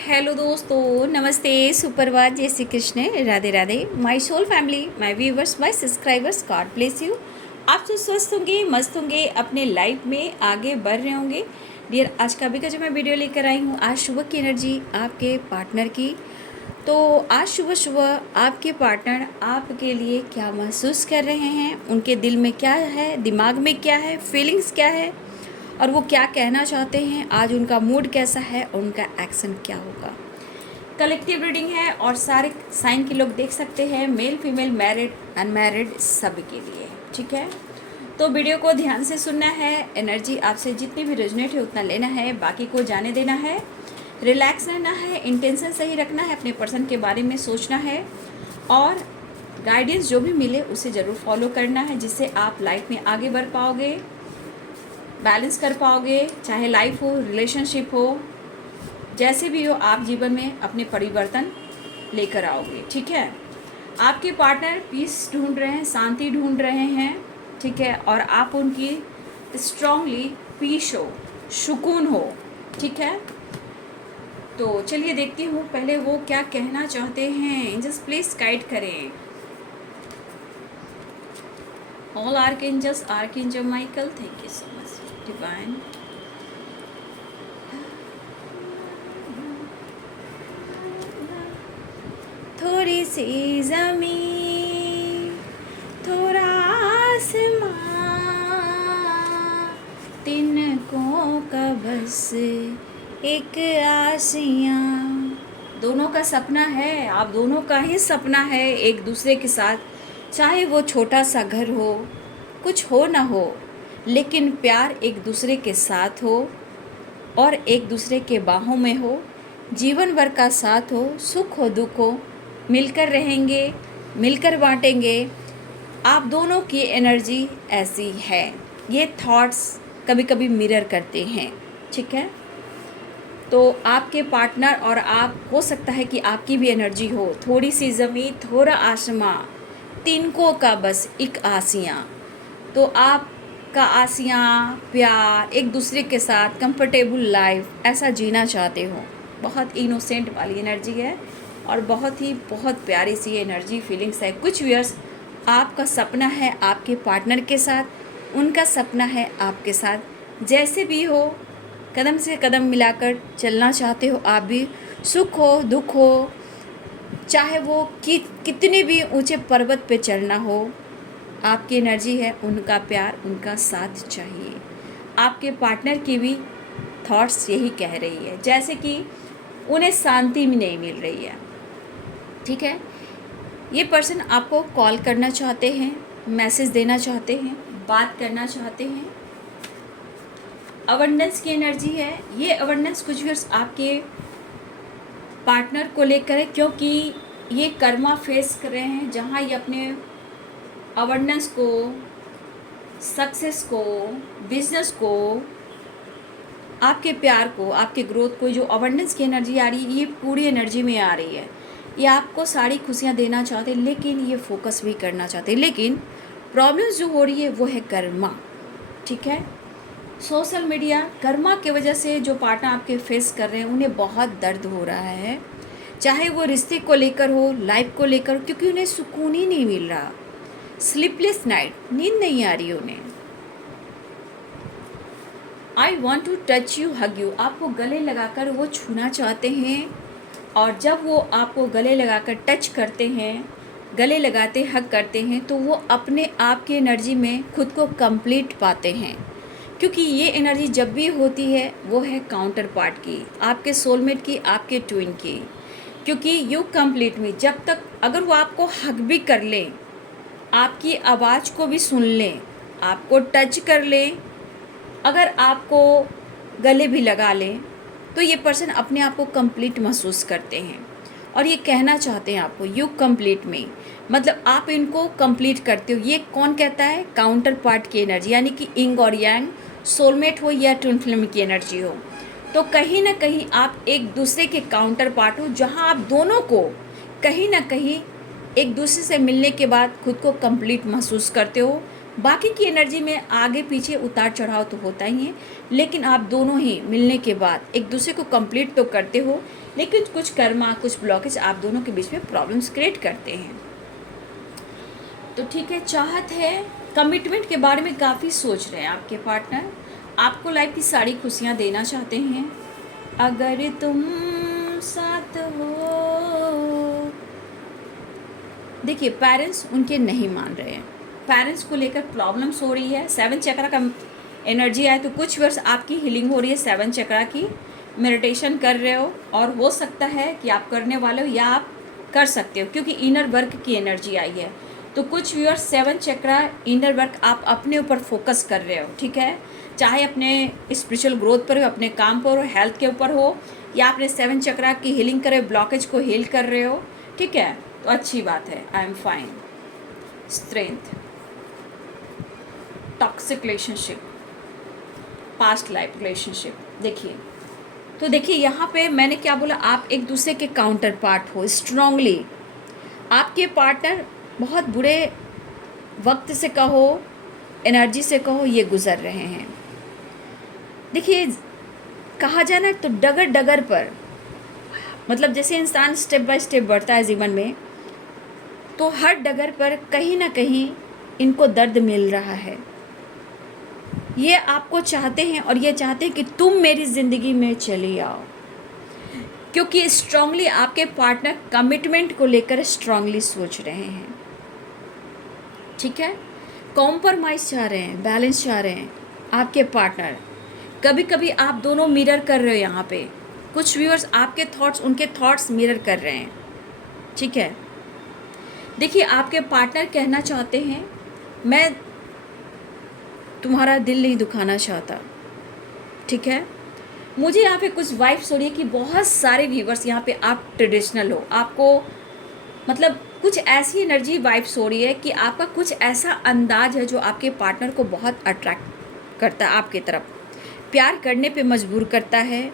Hello दोस्तों, नमस्ते, सुप्रभात, जय Shri Krishna, Radhe Radhe. My soul family, my viewers, my subscribers, God bless you. आप तो स्वस्थ होंगे, मस्त होंगे, अपने लाइफ में आगे बढ़ रहे होंगे। डियर, आज का भी का जो मैं वीडियो लेकर आई हूँ, आज सुबह की एनर्जी आपके पार्टनर की। तो आज सुबह सुबह आपके पार्टनर आपके लिए क्या महसूस कर रहे हैं, उनके दिल में क्या है, दिमाग में क्या है, फीलिंग्स क्या है, और वो क्या कहना चाहते हैं, आज उनका मूड कैसा है और उनका एक्शन क्या होगा। कलेक्टिव रीडिंग है और सारे साइन के लोग देख सकते हैं, मेल फीमेल मैरिड अनमैरिड सभी के लिए। ठीक है, तो वीडियो को ध्यान से सुनना है। एनर्जी आपसे जितनी भी रेजोनेट है उतना लेना है, बाकी को जाने देना है, रिलैक्स रहना है, इंटेंशन सही रखना है, अपने पर्सन के बारे में सोचना है और गाइडेंस जो भी मिले उसे ज़रूर फॉलो करना है, जिससे आप लाइफ में आगे बढ़ पाओगे, बैलेंस कर पाओगे। चाहे लाइफ हो, रिलेशनशिप हो, जैसे भी हो, आप जीवन में अपने परिवर्तन लेकर आओगे। ठीक है, आपके पार्टनर पीस ढूंढ रहे हैं, शांति ढूंढ रहे हैं। ठीक है, और आप उनकी स्ट्रांगली पीस हो, सुकून हो। ठीक है, तो चलिए देखती हूँ पहले वो क्या कहना चाहते हैं। जस्ट प्लीज गाइड करें। All archangels, archangel Michael, thank you so much divine. थोड़ी सी ज़मीन, थोड़ा आसमां, तिनकों का बस एक आसियाँ। दोनों का सपना है, आप दोनों का ही सपना है एक दूसरे के साथ। चाहे वो छोटा सा घर हो, कुछ हो ना हो, लेकिन प्यार एक दूसरे के साथ हो और एक दूसरे के बाहों में हो, जीवन भर का साथ हो, सुख हो दुख हो, मिलकर रहेंगे, मिलकर बांटेंगे। आप दोनों की एनर्जी ऐसी है, ये थॉट्स कभी कभी मिरर करते हैं। ठीक है, तो आपके पार्टनर और आप, हो सकता है कि आपकी भी एनर्जी हो, थोड़ी सी ज़मीन, थोड़ा आसमां, तिनकों का बस एक आसियाँ। तो आपका आसियाँ, प्यार, एक दूसरे के साथ कंफर्टेबल लाइफ ऐसा जीना चाहते हो। बहुत इनोसेंट वाली एनर्जी है और बहुत प्यारी सी एनर्जी, फीलिंग्स है। कुछ व्यूअर्स, आपका सपना है आपके पार्टनर के साथ, उनका सपना है आपके साथ। जैसे भी हो, कदम से कदम मिलाकर चलना चाहते हो आप भी। सुख हो दुख हो, चाहे वो कितने भी ऊंचे पर्वत पे चढ़ना हो, आपकी एनर्जी है, उनका प्यार, उनका साथ चाहिए। आपके पार्टनर की भी थॉट्स यही कह रही है, जैसे कि उन्हें शांति भी नहीं मिल रही है। ठीक है, ये पर्सन आपको कॉल करना चाहते हैं, मैसेज देना चाहते हैं, बात करना चाहते हैं। अबंडेंस की एनर्जी है। ये अबंडेंस कुछ भी आपके पार्टनर को लेकर है, क्योंकि ये कर्मा फेस कर रहे हैं, जहाँ ये अपने अबंडेंस को, सक्सेस को, बिजनेस को, आपके प्यार को, आपके ग्रोथ को, जो अबंडेंस की एनर्जी आ रही है, ये पूरी एनर्जी में आ रही है। ये आपको सारी खुशियाँ देना चाहते हैं, लेकिन ये फोकस भी करना चाहते हैं। लेकिन प्रॉब्लम्स जो हो रही है वो है कर्मा। ठीक है, सोशल मीडिया, कर्मा की वजह से जो पार्टनर आपके फेस कर रहे हैं, उन्हें बहुत दर्द हो रहा है, चाहे वो रिश्ते को लेकर हो, लाइफ को लेकर, क्योंकि उन्हें सुकून ही नहीं मिल रहा। स्लीपलेस नाइट, नींद नहीं आ रही उन्हें। I want to touch you, hug you, आपको गले लगाकर वो छूना चाहते हैं। और जब वो आपको गले लगाकर टच करते हैं, गले लगाते, हग करते हैं, तो वो अपने आप की एनर्जी में खुद को कंप्लीट पाते हैं। क्योंकि ये एनर्जी जब भी होती है वो है काउंटर पार्ट की, आपके सोलमेट की, आपके ट्विन की। क्योंकि यू कंप्लीट में, जब तक अगर वो आपको हग भी कर लें, आपकी आवाज़ को भी सुन लें, आपको टच कर लें, अगर आपको गले भी लगा लें, तो ये पर्सन अपने आप को कंप्लीट महसूस करते हैं और ये कहना चाहते हैं आपको, यू कंप्लीट में, मतलब आप इनको कंप्लीट करते हो। ये कौन कहता है? काउंटर पार्ट की एनर्जी, यानी कि इंग और यांग, सोलमेट हो या ट्विन फ्लेम की एनर्जी हो। तो कहीं ना कहीं आप एक दूसरे के काउंटर पार्ट हो, जहाँ आप दोनों को कहीं ना कहीं एक दूसरे से मिलने के बाद खुद को कंप्लीट महसूस करते हो, बाकी की एनर्जी में आगे पीछे उतार चढ़ाव तो होता ही है, लेकिन आप दोनों ही मिलने के बाद एक दूसरे को कंप्लीट तो करते हो, लेकिन कुछ कर्मा, कुछ ब्लॉकेज आप दोनों के बीच में प्रॉब्लम्स क्रिएट करते हैं। तो ठीक है, चाहत है, कमिटमेंट के बारे में काफ़ी सोच रहे हैं आपके पार्टनर, आपको लाइफ की सारी खुशियाँ देना चाहते हैं। अगर तुम साथ हो, देखिए पेरेंट्स उनके नहीं मान रहे हैं, पेरेंट्स को लेकर प्रॉब्लम्स हो रही है। 7 चक्रा का एनर्जी आए तो कुछ वर्ष आपकी हीलिंग हो रही है 7 चक्रा की, मेडिटेशन कर रहे हो, और हो सकता है कि आप करने वाले हो या आप कर सकते हो, क्योंकि इनर वर्क की एनर्जी आई है। तो कुछ व्यूअर्स 7 चक्रा इनर वर्क आप अपने ऊपर फोकस कर रहे हो, ठीक है, चाहे अपने स्पिरिचुअल ग्रोथ पर हो, अपने काम पर हो, हेल्थ के ऊपर हो, या अपने 7 चक्रा की हीलिंग करे, ब्लॉकेज को हील कर रहे हो, ठीक है, तो अच्छी बात है। I am fine. Strength, toxic relationship, past life relationship, देखिए तो देखिए यहाँ पे मैंने क्या बोला, आप एक दूसरे के काउंटर पार्ट हो स्ट्रांगली। आपके पार्टनर बहुत बुरे वक्त से कहो, एनर्जी से कहो, ये गुजर रहे हैं। देखिए कहा जाए ना तो डगर डगर पर, मतलब जैसे इंसान स्टेप बाय स्टेप बढ़ता है जीवन में, तो हर डगर पर कहीं ना कहीं इनको दर्द मिल रहा है। ये आपको चाहते हैं और ये चाहते हैं कि तुम मेरी ज़िंदगी में चली आओ, क्योंकि स्ट्रांगली आपके पार्टनर कमिटमेंट को लेकर स्ट्रांगली सोच रहे हैं, ठीक है, कॉम्प्रोमाइज़ चाह रहे हैं, बैलेंस चाह रहे हैं आपके पार्टनर। कभी कभी आप दोनों मिरर कर रहे हो, यहाँ पे कुछ व्यूअर्स आपके थॉट्स उनके थॉट्स मिरर कर रहे हैं, ठीक है। देखिए आपके पार्टनर कहना चाहते हैं मैं तुम्हारा दिल नहीं दुखाना चाहता, ठीक है। मुझे यहाँ पे कुछ वाइब्स हो रही है कि बहुत सारे व्यूवर्स यहाँ पे आप ट्रेडिशनल हो, आपको मतलब कुछ ऐसी एनर्जी वाइब्स हो रही है कि आपका कुछ ऐसा अंदाज है जो आपके पार्टनर को बहुत अट्रैक्ट करता है, आपकी तरफ प्यार करने पे मजबूर करता है,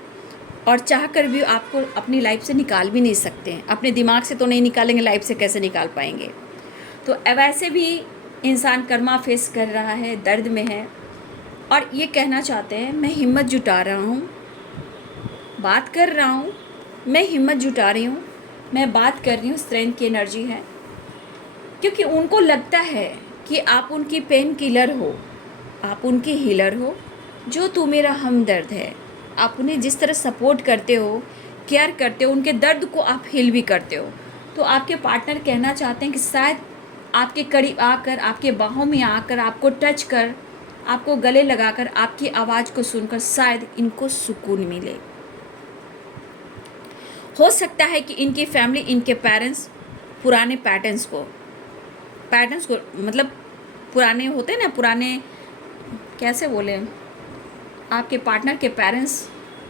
और चाह कर भी आपको अपनी लाइफ से निकाल भी नहीं सकते हैं। अपने दिमाग से तो नहीं निकालेंगे, लाइफ से कैसे निकाल पाएंगे। तो वैसे भी इंसान कर्मा फेस कर रहा है, दर्द में है, और ये कहना चाहते हैं मैं हिम्मत जुटा रहा हूँ, बात कर रहा हूँ, मैं हिम्मत जुटा रही हूँ, मैं बात कर रही हूँ। स्ट्रेंथ की एनर्जी है, क्योंकि उनको लगता है कि आप उनकी पेन किलर हो, आप उनकी हीलर हो, जो तू मेरा हमदर्द है। आप उन्हें जिस तरह सपोर्ट करते हो, केयर करते हो, उनके दर्द को आप हील भी करते हो। तो आपके पार्टनर कहना चाहते हैं कि शायद आपके करीब आकर, आपके बाहों में आकर, आपको टच कर, आपको गले लगाकर, आपकी आवाज़ को सुनकर शायद इनको सुकून मिले। हो सकता है कि इनकी फैमिली, इनके पेरेंट्स पुराने पैटर्न्स को मतलब पुराने होते हैं ना, पुराने कैसे बोले, आपके पार्टनर के पेरेंट्स,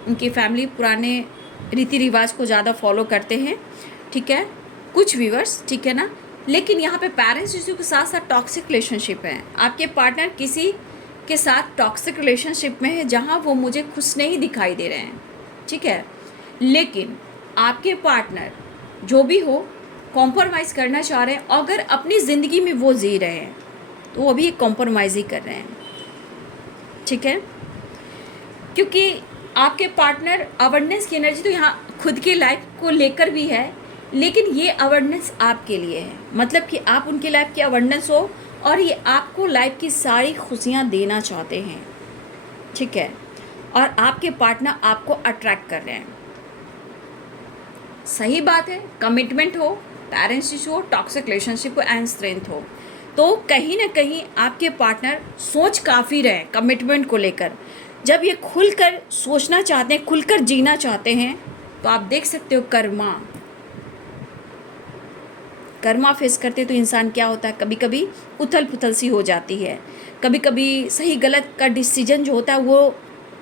उनकी फैमिली पुराने रीति रिवाज को ज़्यादा फॉलो करते हैं, ठीक है, कुछ व्यूअर्स, ठीक है ना। लेकिन यहाँ पे पेरेंट्स इशू के साथ साथ टॉक्सिक रिलेशनशिप है। आपके पार्टनर किसी के साथ टॉक्सिक रिलेशनशिप में है जहाँ वो मुझे खुश नहीं दिखाई दे रहे हैं, ठीक है। लेकिन आपके पार्टनर जो भी हो कॉम्प्रोमाइज़ करना चाह रहे हैं, अगर अपनी ज़िंदगी में वो जी रहे हैं तो वो भी एक कॉम्प्रोमाइज़ ही कर रहे हैं, ठीक है। क्योंकि आपके पार्टनर अवेयरनेस की एनर्जी तो यहाँ खुद की लाइफ को लेकर भी है, लेकिन ये अवेयरनेस आपके लिए है, मतलब कि आप उनकी लाइफ की अवेयरनेस हो, और ये आपको लाइफ की सारी खुशियाँ देना चाहते हैं, ठीक है। और आपके पार्टनर आपको अट्रैक्ट कर रहे हैं, सही बात है। कमिटमेंट हो, पेरेंट्स इशू हो, टॉक्सिक रिलेशनशिप हो, एंड स्ट्रेंथ हो, तो कहीं ना कहीं आपके पार्टनर सोच काफ़ी रहे कमिटमेंट को लेकर। जब ये खुलकर सोचना चाहते हैं, खुलकर जीना चाहते हैं, तो आप देख सकते हो कर्मा फेस करते तो इंसान क्या होता है, कभी कभी उथल पुथल सी हो जाती है, कभी कभी सही गलत का डिसीजन जो होता है वो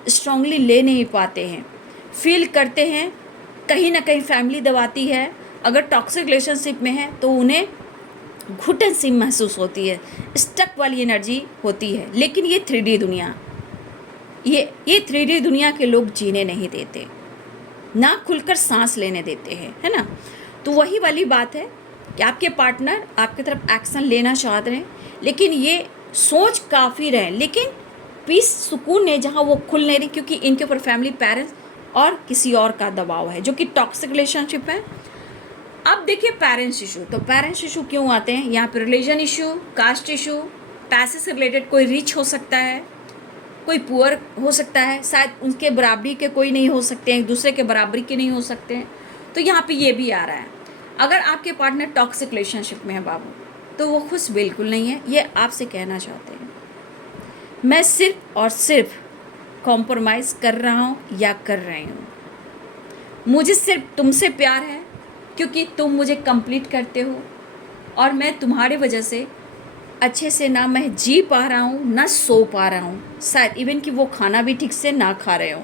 स्ट्रांगली ले नहीं पाते हैं, फील करते हैं, कहीं ना कहीं फैमिली दबाती है। अगर टॉक्सिक रिलेशनशिप में है तो उन्हें घुटन सी महसूस होती है, स्टक वाली एनर्जी होती है। लेकिन ये 3D दुनिया, ये 3D दुनिया के लोग जीने नहीं देते, ना खुलकर सांस लेने देते हैं, है ना। तो वही वाली बात है कि आपके पार्टनर आपकी तरफ एक्शन लेना चाहते हैं, लेकिन ये सोच काफ़ी रहे, लेकिन पीस सुकून ने जहाँ वो खुल नहीं रही, क्योंकि इनके ऊपर फैमिली, पेरेंट्स और किसी और का दबाव है, जो कि टॉक्सिक रिलेशनशिप है। अब देखिए पेरेंट्स इशू, तो पेरेंट्स इशू क्यों आते हैं यहाँ पे? रिलीजन इशू, कास्ट इशू, पैसे से रिलेटेड, कोई रिच हो सकता है, कोई पुअर हो सकता है, शायद उनके बराबरी के कोई नहीं हो सकते हैं, एक दूसरे के बराबरी के नहीं हो सकते हैं। तो यहाँ पे ये भी आ रहा है। अगर आपके पार्टनर टॉक्सिक रिलेशनशिप में है बाबू, तो वो खुश बिल्कुल नहीं है, ये आपसे कहना चाहते हैं। मैं सिर्फ और सिर्फ कॉम्प्रोमाइज़ कर रहा हूँ या कर रही हूँ, मुझे सिर्फ तुमसे प्यार है क्योंकि तुम मुझे कंप्लीट करते हो, और मैं तुम्हारी वजह से अच्छे से ना मैं जी पा रहा हूँ ना सो पा रहा हूँ, शायद इवन कि वो खाना भी ठीक से ना खा रहे हो।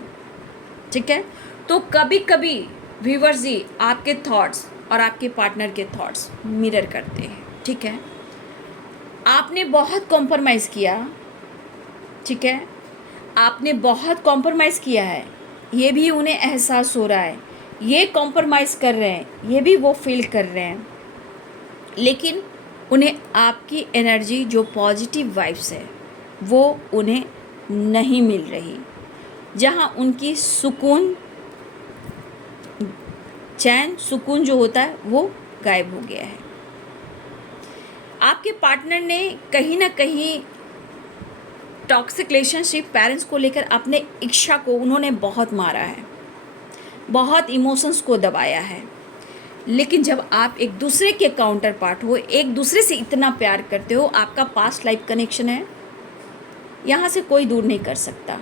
ठीक है, तो कभी कभी व्यूअर्स जी आपके थॉट्स और आपके पार्टनर के थॉट्स मिरर करते हैं। ठीक है, आपने बहुत कॉम्प्रोमाइज़ किया, ठीक है, आपने बहुत कॉम्प्रोमाइज़ किया है, ये भी उन्हें एहसास हो रहा है, ये कॉम्प्रोमाइज़ कर रहे हैं, ये भी वो फील कर रहे हैं, लेकिन उन्हें आपकी एनर्जी जो पॉजिटिव वाइब्स है वो उन्हें नहीं मिल रही, जहाँ उनकी सुकून, चैन, सुकून जो होता है वो गायब हो गया है। आपके पार्टनर ने कहीं ना कहीं टॉक्सिक रिलेशनशिप, पेरेंट्स को लेकर अपने इच्छा को उन्होंने बहुत मारा है, बहुत इमोशंस को दबाया है। लेकिन जब आप एक दूसरे के काउंटर पार्ट हो, एक दूसरे से इतना प्यार करते हो, आपका पास्ट लाइफ कनेक्शन है, यहाँ से कोई दूर नहीं कर सकता।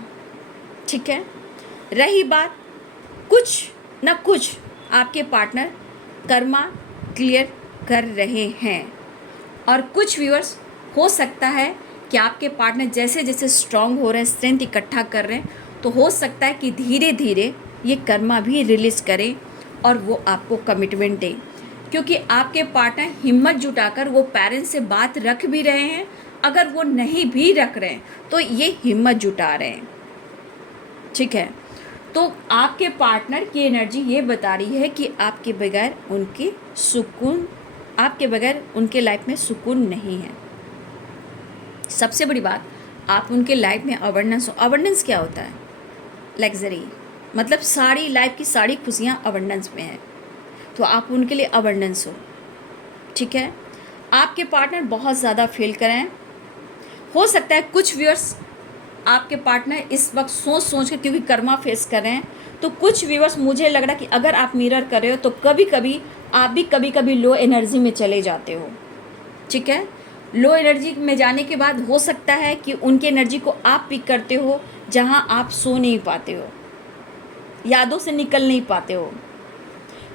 ठीक है, रही बात, कुछ न कुछ आपके पार्टनर कर्मा क्लियर कर रहे हैं, और कुछ व्यूअर्स हो सकता है कि आपके पार्टनर जैसे जैसे स्ट्रांग हो रहे हैं, स्ट्रेंथ इकट्ठा कर रहे हैं, तो हो सकता है कि धीरे धीरे ये कर्मा भी रिलीज़ करें और वो आपको कमिटमेंट दें, क्योंकि आपके पार्टनर हिम्मत जुटाकर वो पेरेंट्स से बात रख भी रहे हैं। अगर वो नहीं भी रख रहे हैं तो ये हिम्मत जुटा रहे हैं। ठीक है, तो आपके पार्टनर की एनर्जी ये बता रही है कि आपके बगैर उनकी सुकून, आपके बगैर उनके लाइफ में सुकून नहीं है। सबसे बड़ी बात, आप उनके लाइफ में अबंडेंस हो। अबंडेंस क्या होता है? लग्जरी, मतलब सारी लाइफ की सारी खुशियाँ अबंडेंस में है, तो आप उनके लिए अबंडेंस हो। ठीक है, आपके पार्टनर बहुत ज़्यादा फील करें, हो सकता है कुछ व्यूअर्स आपके पार्टनर इस वक्त सोच कर, क्योंकि कर्मा फेस कर रहे हैं, तो कुछ व्यूअर्स मुझे लग रहा है कि अगर आप मिरर कर रहे हो तो कभी कभी आप भी कभी कभी लो एनर्जी में चले जाते हो। ठीक है, लो एनर्जी में जाने के बाद हो सकता है कि उनकी एनर्जी को आप पिक करते हो, जहां आप सो नहीं पाते हो, यादों से निकल नहीं पाते हो,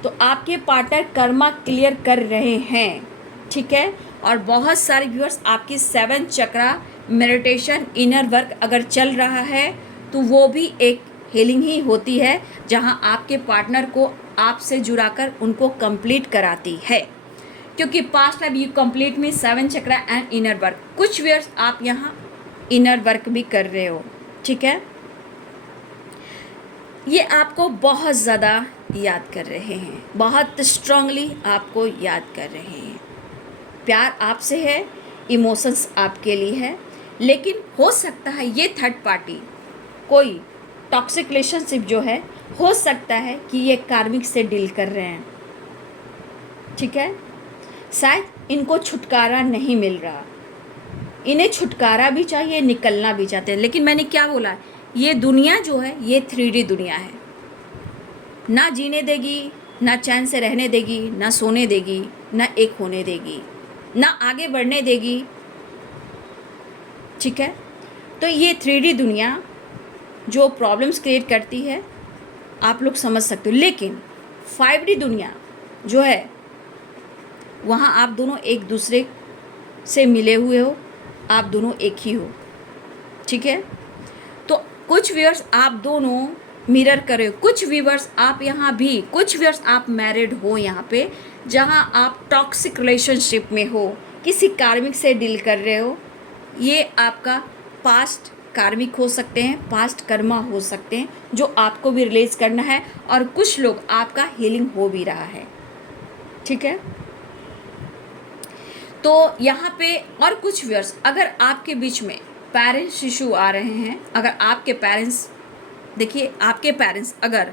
तो आपके पार्टनर कर्मा क्लियर कर रहे हैं। ठीक है, और बहुत सारे व्यूअर्स आपकी 7 चक्रा मेडिटेशन, इनर वर्क अगर चल रहा है तो वो भी एक हीलिंग ही होती है, जहां आपके पार्टनर को आपसे जुड़ाकर उनको कंप्लीट कराती है, क्योंकि पास्ट लाइफ यू कंप्लीट में 7 चक्रा एंड इनर वर्क। कुछ व्यूअर्स आप यहाँ इनर वर्क भी कर रहे हो। ठीक है, ये आपको बहुत ज़्यादा याद कर रहे हैं, बहुत स्ट्रांगली आपको याद कर रहे हैं। प्यार आपसे है, इमोशंस आपके लिए है, लेकिन हो सकता है ये थर्ड पार्टी, कोई टॉक्सिक रिलेशनशिप जो है, हो सकता है कि ये कार्मिक से डील कर रहे हैं। ठीक है, शायद इनको छुटकारा नहीं मिल रहा, इन्हें छुटकारा भी चाहिए, निकलना भी चाहते हैं, लेकिन मैंने क्या बोला, ये दुनिया जो है ये 3D दुनिया है, ना जीने देगी, ना चैन से रहने देगी, ना सोने देगी, ना एक होने देगी, ना आगे बढ़ने देगी। ठीक है, तो ये 3D दुनिया जो प्रॉब्लम्स क्रिएट करती है आप लोग समझ सकते हो, लेकिन 5D दुनिया जो है वहाँ आप दोनों एक दूसरे से मिले हुए हो, आप दोनों एक ही हो। ठीक है, तो कुछ व्यूअर्स आप दोनों मिरर करे, कुछ व्यूअर्स आप यहाँ भी, कुछ व्यूअर्स आप मैरिड हो यहाँ पे, जहाँ आप टॉक्सिक रिलेशनशिप में हो, किसी कार्मिक से डील कर रहे हो। ये आपका पास्ट कार्मिक हो सकते हैं, पास्ट कर्मा हो सकते हैं, जो आपको भी रिलीज करना है, और कुछ लोग आपका हीलिंग हो भी रहा है। ठीक है, तो यहाँ पे और कुछ व्यूअर्स, अगर आपके बीच में पेरेंट्स इशू आ रहे हैं, अगर आपके पेरेंट्स, देखिए आपके पेरेंट्स, अगर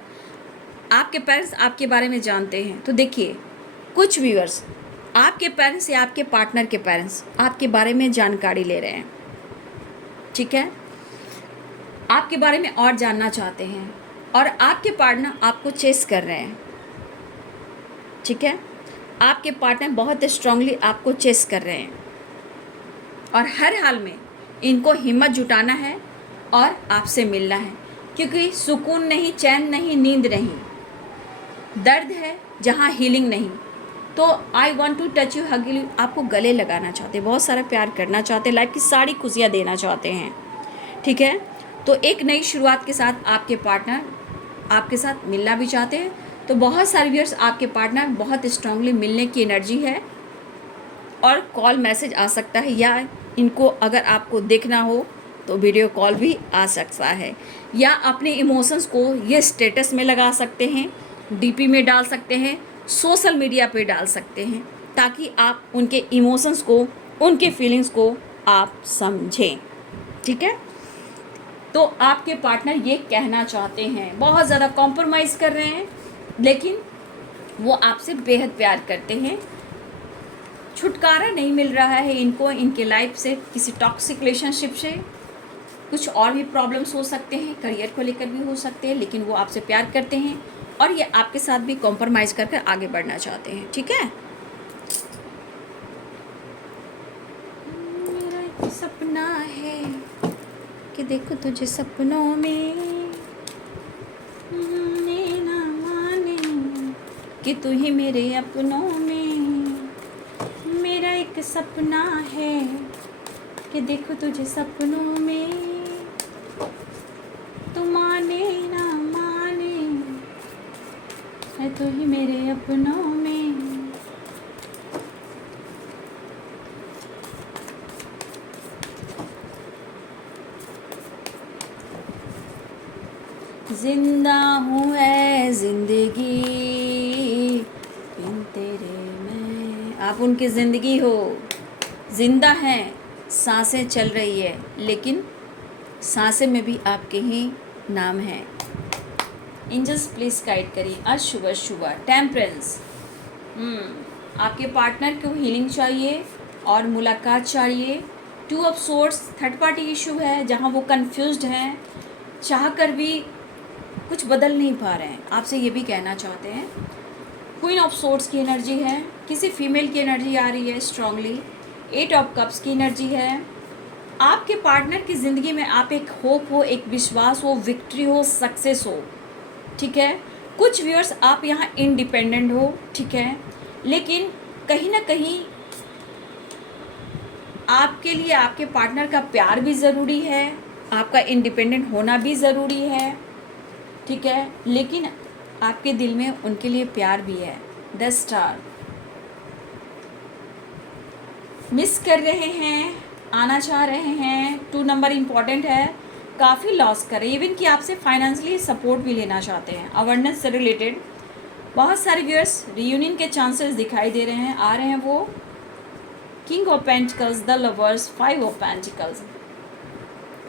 आपके पेरेंट्स आपके बारे में जानते हैं तो देखिए कुछ व्यूअर्स, आपके पेरेंट्स या आपके पार्टनर के पेरेंट्स आपके बारे में जानकारी ले रहे हैं, ठीक है, आपके बारे में और जानना चाहते हैं, और आपके पार्टनर आपको चेस कर रहे हैं, ठीक है, आपके पार्टनर बहुत स्ट्रांगली आपको चेस कर रहे हैं, और हर हाल में इनको हिम्मत जुटाना है और आपसे मिलना है, क्योंकि सुकून नहीं, चैन नहीं, नींद नहीं, दर्द है जहाँ हीलिंग नहीं। तो I want to touch you, hug you, आपको गले लगाना चाहते हैं, बहुत सारा प्यार करना चाहते हैं, लाइफ की सारी खुशियाँ देना चाहते हैं, ठीक है। तो एक नई शुरुआत के साथ आपके पार्टनर आपके साथ मिलना भी चाहते हैं। तो बहुत सारे व्यूअर्स, आपके पार्टनर बहुत स्ट्रांगली मिलने की एनर्जी है, और कॉल मैसेज आ सकता है, या इनको अगर आपको देखना हो तो वीडियो कॉल भी आ सकता है, या अपने इमोशंस को ये स्टेटस में लगा सकते हैं, डीपी में डाल सकते हैं, सोशल मीडिया पे डाल सकते हैं, ताकि आप उनके इमोशंस को, उनके फीलिंग्स को आप समझें, ठीक है। तो आपके पार्टनर ये कहना चाहते हैं, बहुत ज़्यादा कॉम्प्रोमाइज़ कर रहे हैं, लेकिन वो आपसे बेहद प्यार करते हैं, छुटकारा नहीं मिल रहा है इनको इनके लाइफ से, किसी टॉक्सिक रिलेशनशिप से, कुछ और भी प्रॉब्लम्स हो सकते हैं, करियर को लेकर भी हो सकते हैं, लेकिन वो आपसे प्यार करते हैं और ये आपके साथ भी कॉम्प्रोमाइज़ कर आगे बढ़ना चाहते हैं, ठीक है। मेरा एक सपना है कि देखो तुझे सपनों में, ना माने कि तू ही मेरे अपनों में। मेरा एक सपना है कि देखो तुझे सपनों में, तू माने ना माने, है तू ही मेरे अपनों में। जिंदा हूँ है जिंदगी बिन तेरे मैं, आप उनकी ज़िंदगी हो, जिंदा हैं, सांसें चल रही है, लेकिन सांसें में भी आपके ही नाम है। एंजल्स प्लीज़ गाइड करिए। अशुभ शुभ टेम्परेंस, आपके पार्टनर को हीलिंग चाहिए और मुलाकात चाहिए। 2 of swords, third party issue है, जहाँ वो कंफ्यूज्ड हैं, चाह कर भी कुछ बदल नहीं पा रहे हैं, आपसे ये भी कहना चाहते हैं। क्वीन ऑफ सोर्ड्स की एनर्जी है, किसी फीमेल की एनर्जी आ रही है स्ट्रांगली। 8 ऑफ कप्स की एनर्जी है। आपके पार्टनर की ज़िंदगी में आप एक होप हो, एक विश्वास हो, विक्ट्री हो, सक्सेस हो, ठीक है। कुछ व्यूअर्स आप यहाँ इंडिपेंडेंट हो, ठीक है, लेकिन कहीं ना कहीं आपके लिए आपके पार्टनर का प्यार भी ज़रूरी है, आपका इंडिपेंडेंट होना भी ज़रूरी है, ठीक है, लेकिन आपके दिल में उनके लिए प्यार भी है। 10 स्टार, मिस कर रहे हैं, आना चाह रहे हैं। 2 नंबर इम्पॉर्टेंट है, काफ़ी लॉस कर रहे हैं, इवन कि आपसे फाइनेंशियली सपोर्ट भी लेना चाहते हैं, अवेयरनेस से रिलेटेड। बहुत सारे व्यूअर्स रियूनियन के चांसेस दिखाई दे रहे हैं, आ रहे हैं वो। King of pentacles, the lovers, 5 of pentacles,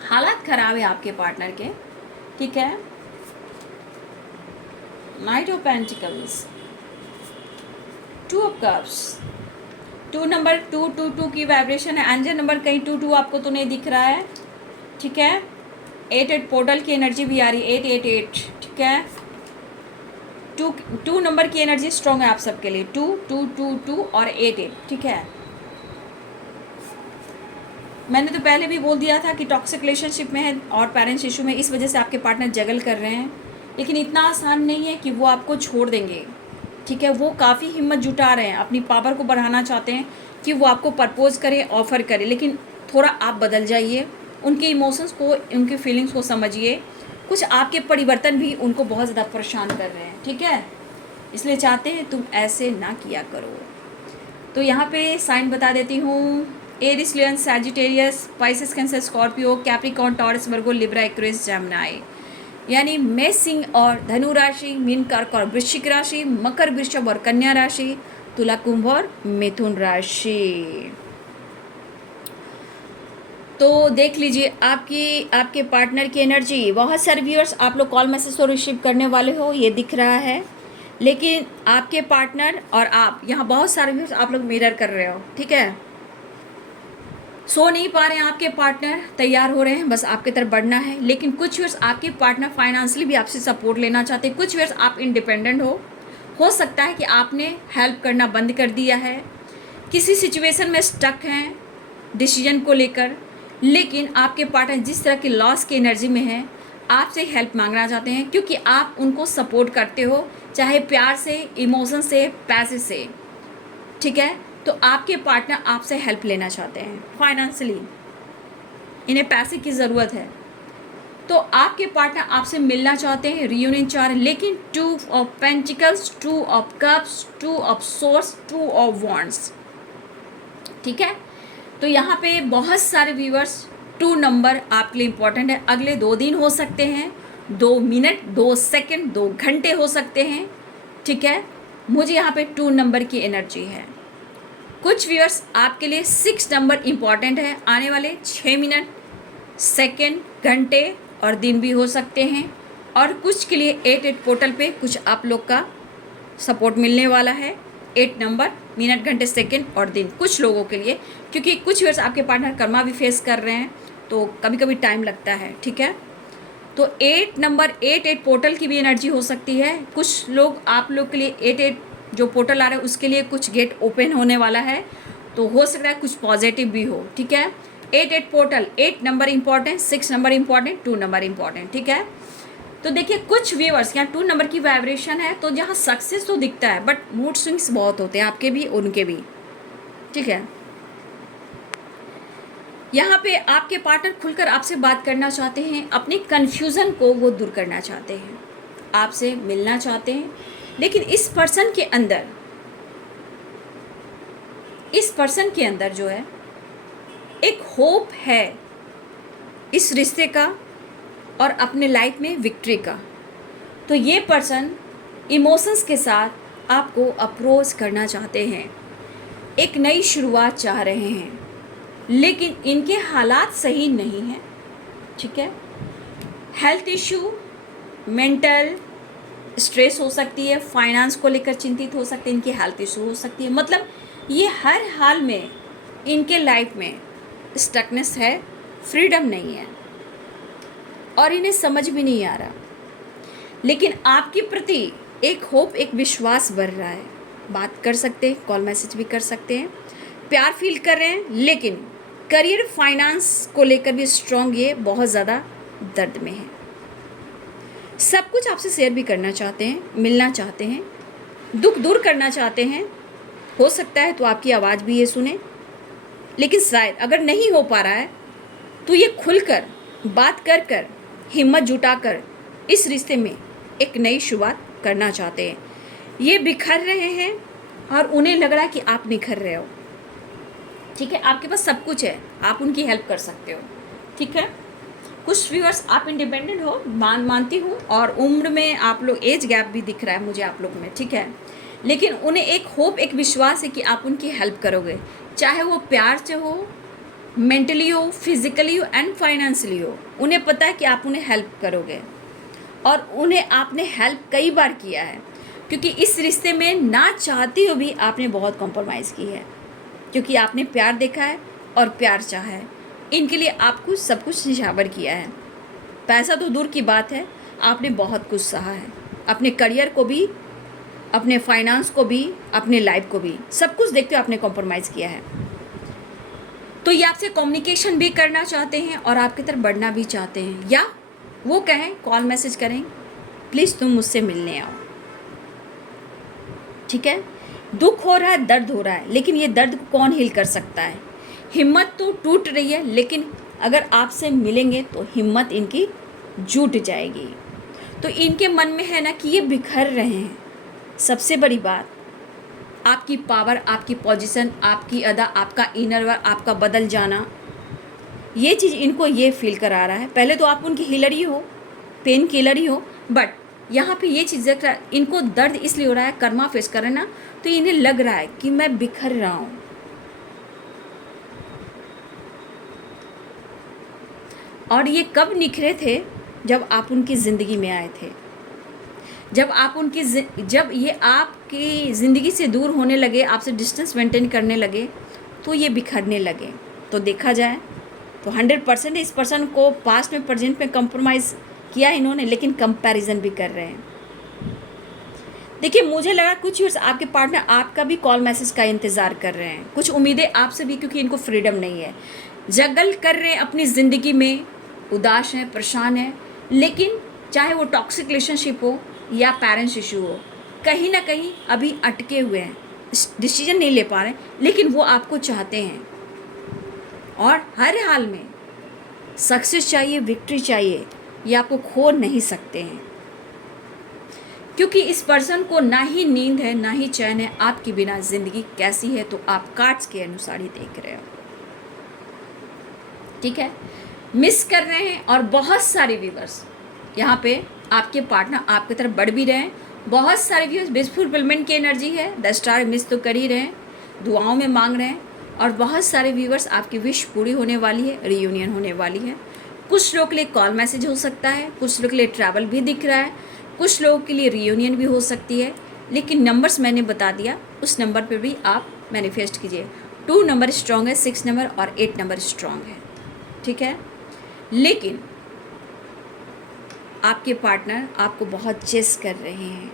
हालात ख़राब है आपके पार्टनर के, ठीक है। Night of pentacles, 2 of cups, 2 number 222 की वाइब्रेशन है। एंजल नंबर कहीं 22 आपको तो नहीं दिख रहा है, ठीक है। 88 पोर्टल की एनर्जी भी आ रही है, 888, ठीक है। 2 नंबर की एनर्जी स्ट्रॉन्ग है आप सबके लिए, 2 2 2 2 और 88, ठीक है। मैंने तो पहले भी बोल दिया था कि टॉक्सिक रिलेशनशिप में है और पेरेंट्स इशू में, इस वजह से आपके पार्टनर जगल कर रहे हैं, लेकिन इतना आसान नहीं है कि वो आपको छोड़ देंगे, ठीक है। वो काफ़ी हिम्मत जुटा रहे हैं, अपनी पावर को बढ़ाना चाहते हैं कि वो आपको प्रपोज करें, ऑफ़र करें, लेकिन थोड़ा आप बदल जाइए, उनके इमोशंस को, उनके फीलिंग्स को समझिए। कुछ आपके परिवर्तन भी उनको बहुत ज़्यादा परेशान कर रहे हैं, ठीक है, इसलिए चाहते हैं तुम ऐसे ना किया करो। तो यहाँ पे साइन बता देती हूँ, Aries, lion, Sagittarius, Pisces, Cancer, Scorpio, Capricorn, Taurus, Virgo, Libra, Aquarius, Gemini, यानी मेष, सिंह और धनु राशि, मीन, कर्क और वृश्चिक राशि, मकर, वृषभ और कन्या राशि, तुला, कुंभ और मिथुन राशि। तो देख लीजिए आपके पार्टनर की एनर्जी। बहुत सारे व्यूअर्स आप लोग कॉल मैसेज तो रिसीव करने वाले हो, ये दिख रहा है, लेकिन आपके पार्टनर और आप यहाँ बहुत सारे व्यूअर्स आप लोग मिरर कर रहे हो, ठीक है। सो नहीं पा रहे हैं आपके पार्टनर, तैयार हो रहे हैं बस आपकी तरफ बढ़ना है। लेकिन कुछ व्यूअर्स आपके पार्टनर फाइनेंशियली भी आपसे सपोर्ट लेना चाहते हैं। कुछ व्यूअर्स आप इंडिपेंडेंट हो सकता है कि आपने हेल्प करना बंद कर दिया है, किसी सिचुएशन में स्टक हैं डिसीजन को लेकर, लेकिन आपके पार्टनर जिस तरह की लॉस की एनर्जी में है आपसे हेल्प मांगना चाहते हैं, क्योंकि आप उनको सपोर्ट करते हो, चाहे प्यार से, इमोशन से, पैसे से, ठीक है। तो आपके पार्टनर आपसे हेल्प लेना चाहते हैं फाइनेंशियली, इन्हें पैसे की ज़रूरत है, तो आपके पार्टनर आपसे मिलना चाहते हैं, रियूनियन चाह रहे हैं। लेकिन 2 of pentacles, 2 of cups, 2 of source, 2 of wands, ठीक है। तो यहाँ पे बहुत सारे व्यूअर्स 2 नंबर आपके लिए इम्पोर्टेंट है। अगले 2 दिन हो सकते हैं, 2 मिनट, 2 सेकंड, 2 घंटे हो सकते हैं, ठीक है। मुझे यहाँ पे 2 नंबर की एनर्जी है। कुछ व्यूअर्स आपके लिए 6 नंबर इम्पॉर्टेंट है। आने वाले 6 मिनट, सेकंड, घंटे और दिन भी हो सकते हैं। और कुछ के लिए 8 पोर्टल पे कुछ आप लोग का सपोर्ट मिलने वाला है। 8 नंबर, मिनट, घंटे, सेकंड और दिन कुछ लोगों के लिए, क्योंकि कुछ व्यूअर्स आपके पार्टनर कर्मा भी फेस कर रहे हैं, तो कभी कभी टाइम लगता है, ठीक है। तो 8 नंबर, 8 पोर्टल की भी एनर्जी हो सकती है। कुछ लोग आप लोग के लिए 8 जो पोर्टल आ रहा है उसके लिए कुछ गेट ओपन होने वाला है, तो हो सकता है कुछ पॉजिटिव भी हो, ठीक है। 8 portal, 8 number important, 6 number important, 2 number important, ठीक है। तो देखिए कुछ व्यूअर्स यहाँ 2 नंबर की वाइब्रेशन है, तो जहाँ सक्सेस तो दिखता है बट मूड स्विंग्स बहुत होते हैं आपके भी उनके भी, ठीक है। यहाँ पे आपके पार्टनर खुलकर आपसे बात करना चाहते हैं, अपने कन्फ्यूज़न को वो दूर करना चाहते हैं, आपसे मिलना चाहते हैं। लेकिन इस पर्सन के अंदर जो है एक होप है इस रिश्ते का और अपने लाइफ में विक्ट्री का। तो ये पर्सन इमोशंस के साथ आपको अप्रोच करना चाहते हैं, एक नई शुरुआत चाह रहे हैं, लेकिन इनके हालात सही नहीं हैं, ठीक है। हेल्थ इशू, मेंटल स्ट्रेस हो सकती है, फाइनेंस को लेकर चिंतित हो सकते हैं, इनकी हेल्थ इशू हो सकती है। मतलब ये हर हाल में इनके लाइफ में स्टकनेस है, फ्रीडम नहीं है और इन्हें समझ भी नहीं आ रहा। लेकिन आपके प्रति एक होप, एक विश्वास बढ़ रहा है। बात कर सकते हैं, कॉल मैसेज भी कर सकते हैं, प्यार फील कर रहे हैं, लेकिन करियर, फाइनेंस को लेकर भी स्ट्रॉन्ग, ये बहुत ज़्यादा दर्द में है। सब कुछ आपसे शेयर भी करना चाहते हैं, मिलना चाहते हैं, दुख दूर करना चाहते हैं। हो सकता है तो आपकी आवाज़ भी ये सुने, लेकिन शायद अगर नहीं हो पा रहा है तो ये खुलकर बात कर हिम्मत जुटाकर इस रिश्ते में एक नई शुरुआत करना चाहते हैं। ये बिखर रहे हैं और उन्हें लग रहा है कि आप निखर रहे हो, ठीक है। आपके पास सब कुछ है, आप उनकी हेल्प कर सकते हो, ठीक है। कुछ व्यूअर्स आप इंडिपेंडेंट हो, मानती हूँ, और उम्र में आप लोग एज गैप भी दिख रहा है मुझे आप लोग में, ठीक है। लेकिन उन्हें एक होप, एक विश्वास है कि आप उनकी हेल्प करोगे, चाहे वो प्यार से हो, मेंटली हो, फिजिकली हो एंड फाइनेंशियली हो। उन्हें पता है कि आप उन्हें हेल्प करोगे और उन्हें आपने हेल्प कई बार किया है, क्योंकि इस रिश्ते में ना चाहती हो भी आपने बहुत कॉम्प्रोमाइज़ की है, क्योंकि आपने प्यार देखा है और प्यार चाहा है। इनके लिए आपको सब कुछ निछावर किया है। पैसा तो दूर की बात है, आपने बहुत कुछ सहा है, अपने करियर को भी, अपने फाइनेंस को भी, अपने लाइफ को भी, सब कुछ देखते हुए आपने कॉम्प्रोमाइज़ किया है। तो ये आपसे कम्युनिकेशन भी करना चाहते हैं और आपकी तरफ बढ़ना भी चाहते हैं, या वो कहें, कॉल मैसेज करें, प्लीज़ तुम मुझसे मिलने आओ, ठीक है। दुख हो रहा है, दर्द हो रहा है, लेकिन ये दर्द को कौन हील कर सकता है। हिम्मत तो टूट रही है, लेकिन अगर आपसे मिलेंगे तो हिम्मत इनकी जुट जाएगी। तो इनके मन में है ना कि ये बिखर रहे हैं। सबसे बड़ी बात, आपकी पावर, आपकी पोजीशन, आपकी अदा, आपका इनर वर्क, आपका बदल जाना, ये चीज़ इनको ये फील करा रहा है। पहले तो आप उनकी हीलर ही हो, पेन किलर ही हो, बट यहाँ पे ये चीज़ देख रहा है, इनको दर्द इसलिए हो रहा है, कर्मा फेस कर रहे हैं ना, तो इन्हें लग रहा है कि मैं बिखर रहा हूँ। और ये कब निखरे थे? जब आप उनकी ज़िंदगी में आए थे, जब ये आपकी ज़िंदगी से दूर होने लगे, आपसे डिस्टेंस मेंटेन करने लगे, तो ये बिखरने लगे। तो देखा जाए तो 100% इस पर्सन को पास्ट में प्रेजेंट में कंप्रोमाइज़ किया इन्होंने, लेकिन कंपैरिजन भी कर रहे हैं। देखिए, मुझे लगा कुछ व्यूअर्स आपके पार्टनर आपका भी कॉल मैसेज का इंतज़ार कर रहे हैं, कुछ उम्मीदें आपसे भी, क्योंकि इनको फ्रीडम नहीं है, जगल कर रहे हैं अपनी ज़िंदगी में, उदास हैं, परेशान हैं, लेकिन चाहे वो टॉक्सिक रिलेशनशिप हो या पेरेंट्स इशू हो, कहीं ना कहीं अभी अटके हुए हैं, डिसीजन नहीं ले पा रहे, लेकिन वो आपको चाहते हैं और हर हाल में सक्सेस चाहिए, विक्ट्री चाहिए, ये आपको खो नहीं सकते हैं, क्योंकि इस पर्सन को ना ही नींद है ना ही चैन है। आपके बिना ज़िंदगी कैसी है, तो आप कार्ड्स के अनुसार ही देख रहे हो, ठीक है। मिस कर रहे हैं और बहुत सारे व्यूअर्स यहाँ पे आपके पार्टनर आपकी तरफ बढ़ भी रहे हैं। बहुत सारे व्यूअर्स विश फुलफिलमेंट की एनर्जी है, 10 स्टार मिस तो कर ही रहे हैं, दुआओं में मांग रहे हैं। और बहुत सारे व्यूअर्स आपकी विश पूरी होने वाली है, रियूनियन होने वाली है। कुछ लोग के लिए कॉल मैसेज हो सकता है, कुछ लोग के लिए ट्रैवल भी दिख रहा है, कुछ लोगों के लिए रियूनियन भी हो सकती है। लेकिन नंबर्स मैंने बता दिया, उस नंबर पर भी आप मैनिफेस्ट कीजिए। 2 नंबर स्ट्रॉन्ग है, 6 नंबर और 8 नंबर स्ट्रॉन्ग है, ठीक है। लेकिन आपके पार्टनर आपको बहुत चेस कर रहे हैं,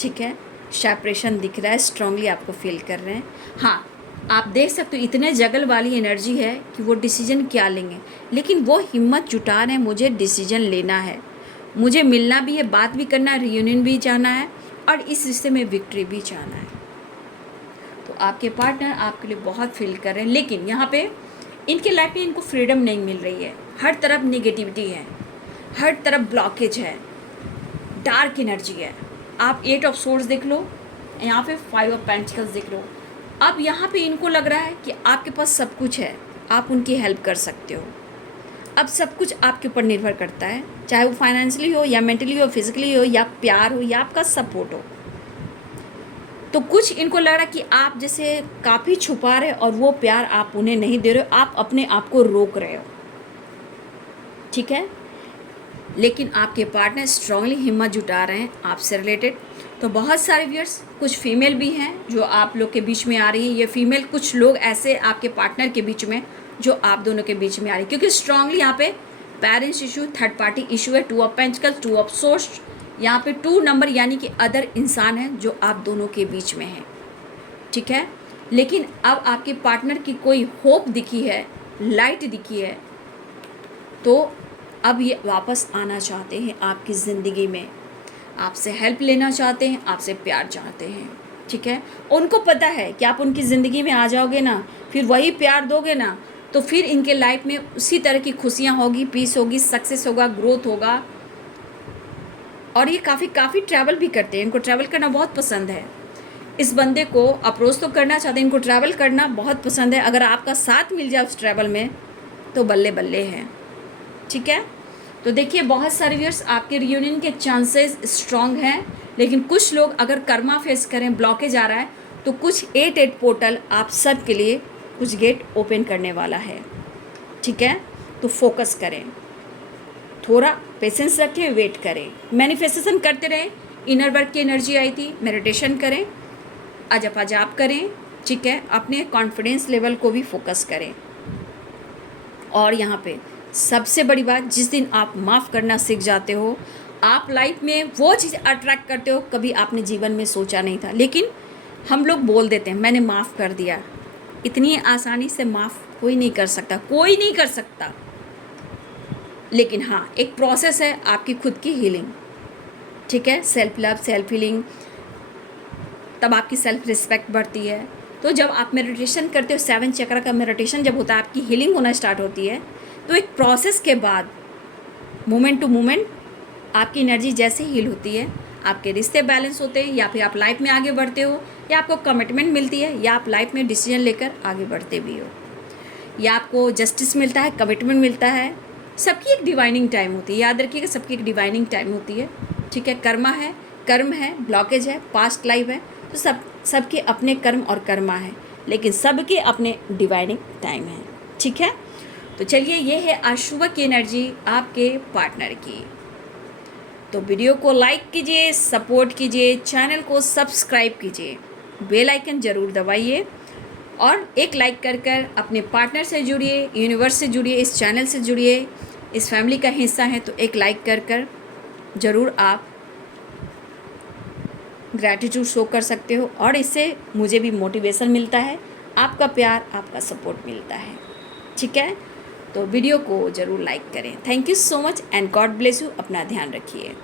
ठीक है। सेपरेशन दिख रहा है, स्ट्रांगली आपको फील कर रहे हैं। हाँ, आप देख सकते हो इतने जगल वाली एनर्जी है कि वो डिसीजन क्या लेंगे, लेकिन वो हिम्मत जुटा रहे हैं, मुझे डिसीजन लेना है, मुझे मिलना भी है, बात भी करना है, रियूनियन भी जाना है और इस रिश्ते में विक्ट्री भी जाना है। तो आपके पार्टनर आपके लिए बहुत फील कर रहे हैं, लेकिन यहाँ पे इनके लाइफ में इनको फ्रीडम नहीं मिल रही है। हर तरफ नेगेटिविटी है, हर तरफ ब्लॉकेज है, डार्क एनर्जी है। आप 8 ऑफ सोर्ड्स देख लो, यहाँ पे 5 ऑफ पेंटिकल्स देख लो। अब यहाँ पे इनको लग रहा है कि आपके पास सब कुछ है, आप उनकी हेल्प कर सकते हो। अब सब कुछ आपके ऊपर निर्भर करता है, चाहे वो फाइनेंशियली हो या मेंटली हो, फिजिकली हो या प्यार हो या आपका सपोर्ट हो। तो कुछ इनको लग रहा है कि आप जैसे काफ़ी छुपा रहे और वो प्यार आप उन्हें नहीं दे रहे हो, आप अपने आप को रोक रहे हो, ठीक है। लेकिन आपके पार्टनर स्ट्रांगली हिम्मत जुटा रहे हैं आपसे रिलेटेड। तो बहुत सारे व्यूअर्स, कुछ फीमेल भी हैं जो आप लोग के बीच में आ रही है, ये फीमेल कुछ लोग ऐसे आपके पार्टनर के बीच में जो आप दोनों के बीच में आ रही है, क्योंकि स्ट्रांगली यहाँ पे parents issue, third party issue है। 2 ऑफ पेंटिकल्स, 2 ऑफ सोर्स, यहाँ पे 2 नंबर, यानी कि अदर इंसान है जो आप दोनों के बीच में है, ठीक है। लेकिन अब आपके पार्टनर की कोई होप दिखी है, लाइट दिखी है, तो अब ये वापस आना चाहते हैं आपकी ज़िंदगी में, आपसे हेल्प लेना चाहते हैं, आपसे प्यार चाहते हैं, ठीक है। उनको पता है कि आप उनकी ज़िंदगी में आ जाओगे ना, फिर वही प्यार दोगे ना, तो फिर इनके लाइफ में उसी तरह की खुशियाँ होगी, पीस होगी, सक्सेस होगा, ग्रोथ होगा। और ये काफ़ी ट्रैवल भी करते हैं, इनको ट्रैवल करना बहुत पसंद है। इस बंदे को अप्रोच तो करना चाहते हैं, इनको ट्रैवल करना बहुत पसंद है। अगर आपका साथ मिल जाए उस ट्रैवल में तो बल्ले बल्ले हैं, ठीक है। तो देखिए, बहुत सारे व्यूअर्स आपके रियूनियन के चांसेस स्ट्रॉन्ग हैं, लेकिन कुछ लोग अगर कर्मा फेस करें, ब्लॉकेज आ रहा है, तो कुछ 8 पोर्टल आप सब के लिए कुछ गेट ओपन करने वाला है, ठीक है। तो फोकस करें, थोड़ा पेशेंस रखें, वेट करें, मैनिफेस्टेशन करते रहें। इनर वर्क की एनर्जी आई थी, मेडिटेशन करें, अजप जाप करें, ठीक है। अपने कॉन्फिडेंस लेवल को भी फोकस करें। और यहाँ पे सबसे बड़ी बात, जिस दिन आप माफ़ करना सीख जाते हो, आप लाइफ में वो चीज़ अट्रैक्ट करते हो कभी आपने जीवन में सोचा नहीं था। लेकिन हम लोग बोल देते हैं मैंने माफ़ कर दिया, इतनी आसानी से माफ़ कोई नहीं कर सकता, कोई नहीं कर सकता। लेकिन हाँ, एक प्रोसेस है आपकी खुद की हीलिंग, ठीक है। सेल्फ लव, सेल्फ हीलिंग, तब आपकी सेल्फ रिस्पेक्ट बढ़ती है। तो जब आप मेडिटेशन करते हो, 7 चक्र का मेडिटेशन जब होता है, आपकी हीलिंग होना स्टार्ट होती है। तो एक प्रोसेस के बाद मोमेंट टू मोमेंट आपकी एनर्जी जैसे हील होती है, आपके रिश्ते बैलेंस होते हैं, या फिर आप लाइफ में आगे बढ़ते हो, या आपको कमिटमेंट मिलती है, या आप लाइफ में डिसीजन लेकर आगे बढ़ते भी हो, या आपको जस्टिस मिलता है, कमिटमेंट मिलता है। सबकी एक डिवाइनिंग टाइम होती है, याद रखिएगा, सबकी एक डिवाइनिंग टाइम होती है, ठीक है, कर्मा है, कर्म है, ब्लॉकेज है, पास्ट लाइफ है, तो सबके अपने कर्म और कर्मा है, लेकिन सबके अपने डिवाइडिंग टाइम है। ठीक है, तो चलिए ये है आज सुबह की एनर्जी आपके पार्टनर की। तो वीडियो को लाइक कीजिए, सपोर्ट कीजिए, चैनल को सब्सक्राइब कीजिए, बेल आइकन ज़रूर दबाइए और एक लाइक कर अपने पार्टनर से जुड़िए, यूनिवर्स से जुड़िए, इस चैनल से जुड़िए, इस फैमिली का हिस्सा है तो एक लाइक कर ज़रूर आप ग्रैटिट्यूड शो कर सकते हो और इससे मुझे भी मोटिवेशन मिलता है, आपका प्यार, आपका सपोर्ट मिलता है। ठीक है, तो वीडियो को ज़रूर लाइक करें। Thank you so much and God bless you. अपना ध्यान रखिए।